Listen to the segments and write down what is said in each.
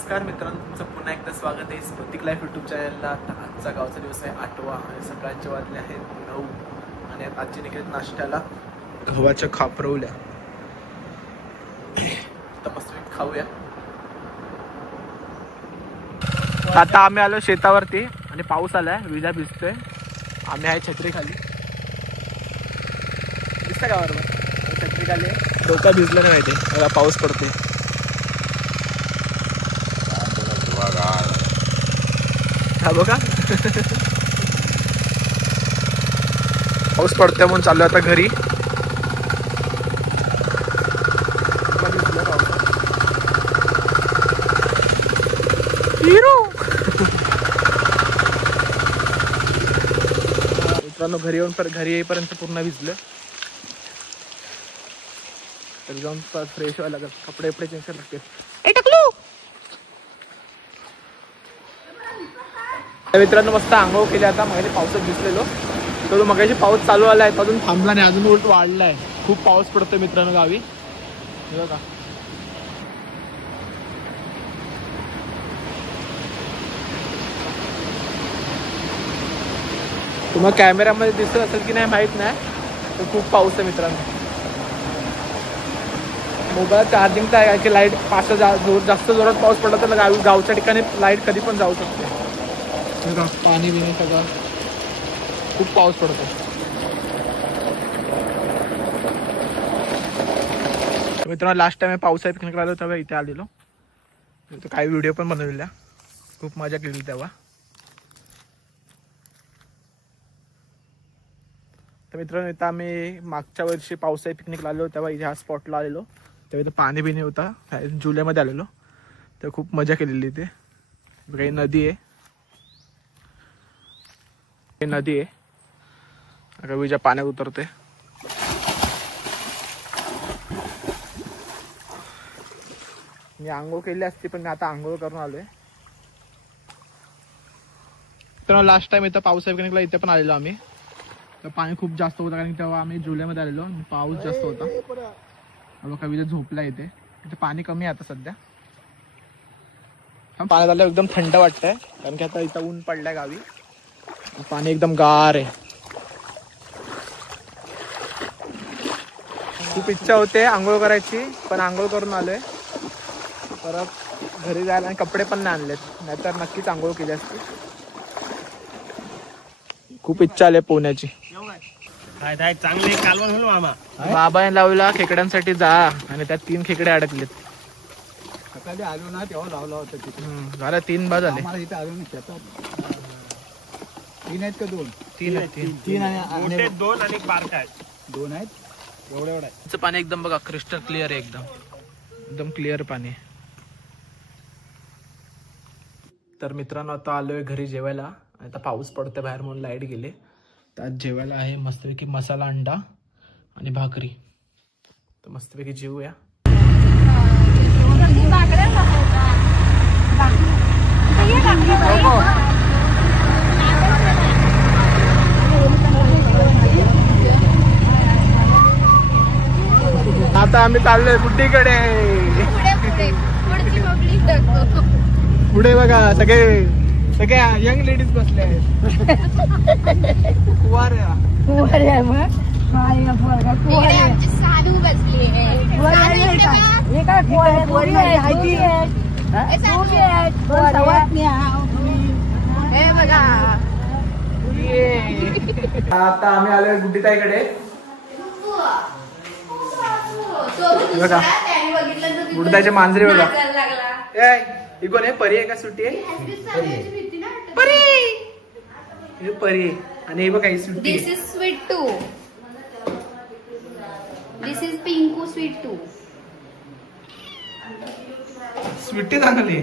नमस्कार मित्रांनो, तुमचं पुन्हा एकदा स्वागत आहे स्मृतिक लाईफ यूट्यूब चॅनलला. आजचा गावचा दिवस आहे 8वा आणि सकाळचे वाजले आहेत 9 आणि आजची निघेल नाश्त्याला गव्हाच्या खापरवल्या. मस्त खाऊया. आता आम्ही आलो शेतावरती आणि पाऊस आलाय, विजा भिजतोय. आम्ही आहे छत्री खाली. दिसतं का बरोबर? छत्री खाली डोका भिजलं नाही माहिती, पाऊस पडतोय. हा बघा पाऊस पडतोय म्हणून चाललो आता घरी. मित्रांनो घरी येईपर्यंत पूर्ण भिजलं. तर जाऊन फ्रेश व्हायला लागेल, कपडे चेंज करायला लागतील. मित्रांनो मस्त आंघोळ केली. आता मग पावसात भिजलेलो तर मगाशी पाऊस चालू आलाय, अजून थांबला नाही, अजून उलट वाढलाय. खूप पाऊस पडतोय मित्रांनो गावी. बघा तुम्हाला कॅमेऱ्यामध्ये दिसत असेल की नाही माहित नाही, तर खूप पाऊस आहे मित्रांनो. मोबाईल चार्जिंगचा आहे की लाईट जास्त जोरात पाऊस पडला तर गावच्या ठिकाणी लाईट कधी पण जाऊ शकते. पाणी बिणी सगळं खूप पाऊस पडतो. मित्रांनो लास्ट टाइम पावसाळ्यात पिकनिकला आलो तेव्हा इथे आलेलो, काही व्हिडिओ पण बनवलेल्या. खूप मजा केली तेव्हा. तर मित्रांनो इथं आम्ही मागच्या वर्षी पावसाळी पिकनिकला आलो तेव्हा इथे ह्या स्पॉटला आलेलो. तेव्हा इथं पाणी बिणी होता, जुलैमध्ये आलेलो. तर खूप मजा केलेली इथे. काही नदी आहे, नदी आहे. आता विजा पाण्यात उतरते. मी आंघोळ केली असती पण मी आता आंघोळ करून आलोय. तर लास्ट टाइम इथं पावसाळ्या पिकनिकला इथे पण आलेलो आम्ही. तर पाणी खूप जास्त होतं कारण तेव्हा आम्ही जुलैमध्ये आलेलो, पाऊस जास्त होता. कविता झोपला इथे. इथे पाणी कमी आहे आता सध्या. पाण्यात आल्यावर एकदम थंड वाटतंय कारण की आता इथं ऊन पडलाय गावी. पाणी एकदम गार आहे. खूप इच्छा होते आंघोळ करायची पण आंघोळ करून आलोय. परत घरी जायला आणि कपडे पण नाही आणलेत, नाहीतर नक्कीच आंघोळ केली असती. खूप इच्छा आली पोहण्याची. चांगले कालवण होईल मामा. बाबाने लावला खेकड्यांसाठी जा आणि त्यात 3 खेकडे अडकलेत. सकाळी आलो ना तेव्हा लावला होता. झालं 3 बाद झाले. इथे आलो ना शेतात 3 आहेत का 2? 3 आहेत. 3 आणि 2 आणि बारका आहेत. 2 आहेत. एवढं आहे. पाणी एकदम बघा क्रिस्टल क्लिअर आहे, एकदम क्लिअर पाणी. तर मित्रांनो आता आलोय घरी जेवायला. आता पाऊस पडतोय बाहेर म्हणून लाईट गेले. तर आज जेवायला आहे मस्तपैकी मसाला अंडा आणि भाकरी. तर मस्तपैकी जेवूया. आता आम्ही चाललोय बुड्डीकडे. पुढे बघा सगळे यंग लेडीज बसले आहेत. आता आम्ही आलोय गुड्डीताईकडे. बघा गुड्डीताईचे मांजरे बघा. ही कोण आहे? परी आहे का सुट्टी आहे? परी हे परी आहे. आणि हे बघा ही सुट्टी. This is sweet too. This is Pinku sweet too. स्वीटी चांगली.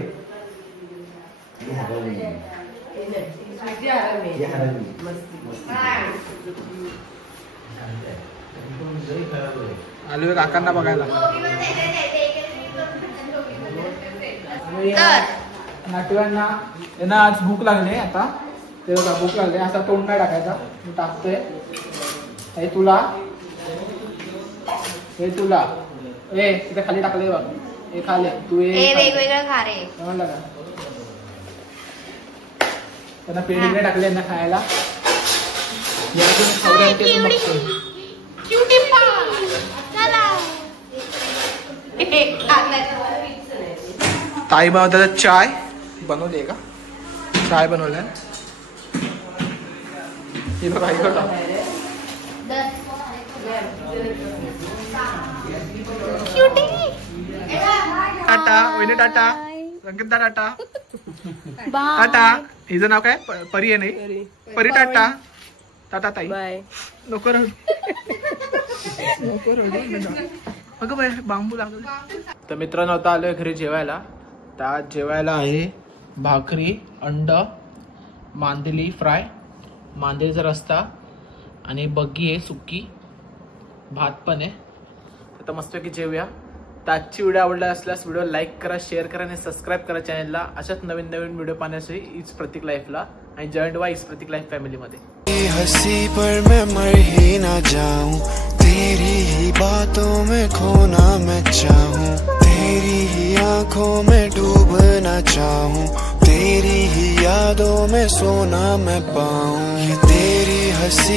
आलोय काकांना बघायला. नाटव्यांना यांना आज भूक लागली. आता ते बघा भूक लागली. असा तोंड नाही टाकायचा, मी टाकतोय. हे तुला, हे तुला, ए तिथे खाली टाकले बघ. हे खा ले तू हे वेगवेगळं खा रे. समजलं का? त्यांना पेढे टाकले यांना खायला. ताई बाबा चाय बनवली का? चाय बनवलाय. हे बघा इकडं टाटा वहिनी टाटा संकेत टाटा टाटा. हिचं नाव काय परी आहे नाही परी टाटा टाटा ताई नको रडू नको रडू बघ बाय बांबू लागल. तर मित्रांनो आता आलोय घरी जेवायला. तर जेवायला आहे भाकरी अंड मांदेली फ्राय मांदेलीचा रस्ता आणि बग्गी आहे सुक्की भात पण आहे. आता मस्तपैकी जेवूया. तर आजची व्हिडिओ आवडला असल्यास व्हिडिओ लाईक करा शेअर करा आणि सबस्क्राईब करा चॅनलला. अशाच नवीन नवीन व्हिडिओ पाहण्यासाठी इट्स प्रतीक लाईफला आणि जॉईंट व्हा इट्स प्रतीक लाईफ फॅमिलीमध्ये. हंसी पर मैं मर ही ना जाऊं तेरी ही बातों में खोना मैं चाहूं तेरी ही आंखों में डूबना चाहूं तेरी ही यादों में सोना मैं पाऊं तेरी हंसी